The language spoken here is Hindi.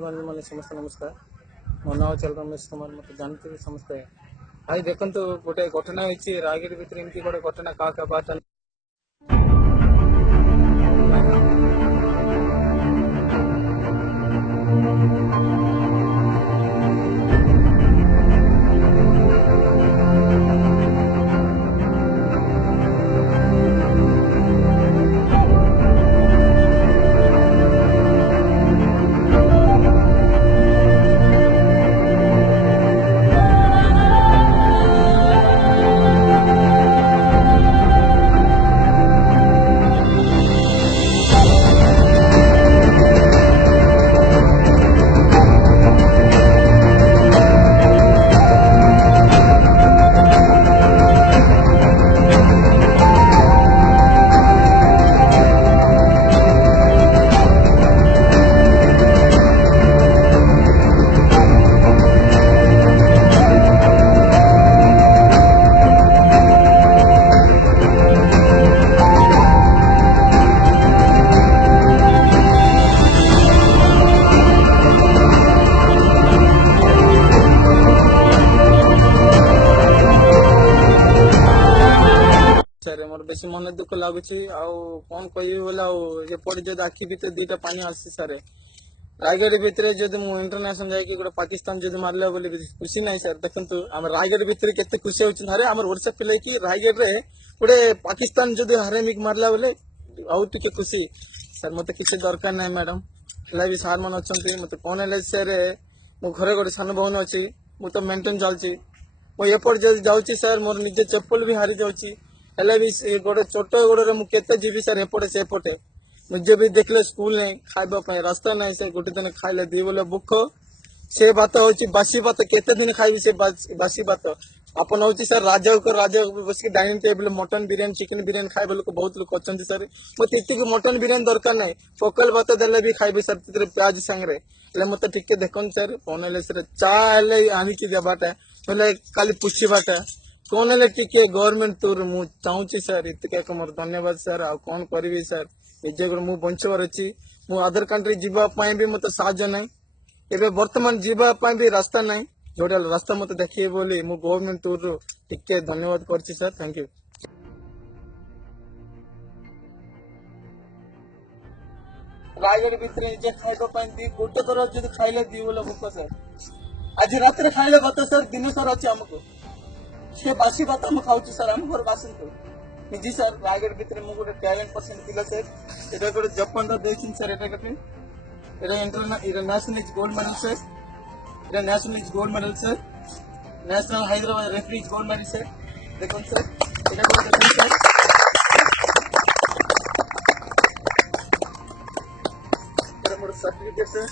भाई बहन मैंने समस्त नमस्कार। मो ना चल रमेश कुमार मत जानते समस्ते भाई देखो गोटे घटना होती रायगढ़ भितर एमती गोटे घटना क्या बात सर मोर बेस मन दुख लगुच कौन कह बोले जब आखि भर दुईटा पानी आसी सर रायगढ़ भितर जब मुझे इंटरनेशनल जाकि गोटे पाकिस्तान जब मारे बोले खुशी ना सर देखो आम रायगढ़ भितर केते खुशी होती अरे आम ओडिशा पिले कि रायगढ़ रे गोटे पाकिस्तान जब हारेमिक मारला बोले आउ टे खुशी सर मत किसी दरकार ना मैडम है भी सार मन अच्छा मत कौन है सर मो घर गोटे सान भवन अच्छी मु तो मेंटेन चलती मो एपट जब जाऊँगी सर मोर निजे चप्पल भी हारी जाऊँगी हेल्ले भी गोटे छोट गोड़े मुझे जीवी सर एपटे सेपटे मुझे भी देखले स्कूल नहीं खाइबा रास्ता नहीं से गोटे दिन खाइले दी बोले भूख से बात हूँ बासी भात केते दिन खाइबी से बासी भात आपन हूँ सर राजा बस dining table mutton biryani chicken biryani खाइबा लोग बहुत लोग अच्छा सर मत ये मटन बिरियानी दरकार ना पकल भात देले भी खाइबी सर प्याज सांगे मत टिके देखन सर कौन है सर चा आनी देवाटा बोले खाली पुषवाटा कौन है टिके गवर्नमेंट टूर मु चाहूँगी सर इतक मोर धन्यवाद सर आ कौन करी सर निजे मु बंचवार अच्छी मु अदर कंट्री जीवाई भी मत साहय ना एवं बर्तमान जीवाई भी रास्ता ना जोटा रास्ता मत देखिए बोली मु गवर्नमेंट टूर रू टिके धन्यवाद करछि सर थैंक यू रायगढ़ भितर जे खाइबा गोटे थर जो खाइले दी बोले भूख सर आज रात खाइले भात सर दिन सर अच्छे आमको से बासी भात हम खाऊ सर आम घर बासन तो निजी सर रायगढ़ भितर मु गोटे टैलेंट पर्सन पिला सर एटा गोटे जापान रो देसिन सर एटा कते एटा international national gold medal sir एटा national gold medal sir national Hyderabad referee gold medal sir देखो सर एटा गोटे देखो सर एटा मोर सर्टिफिकेट सर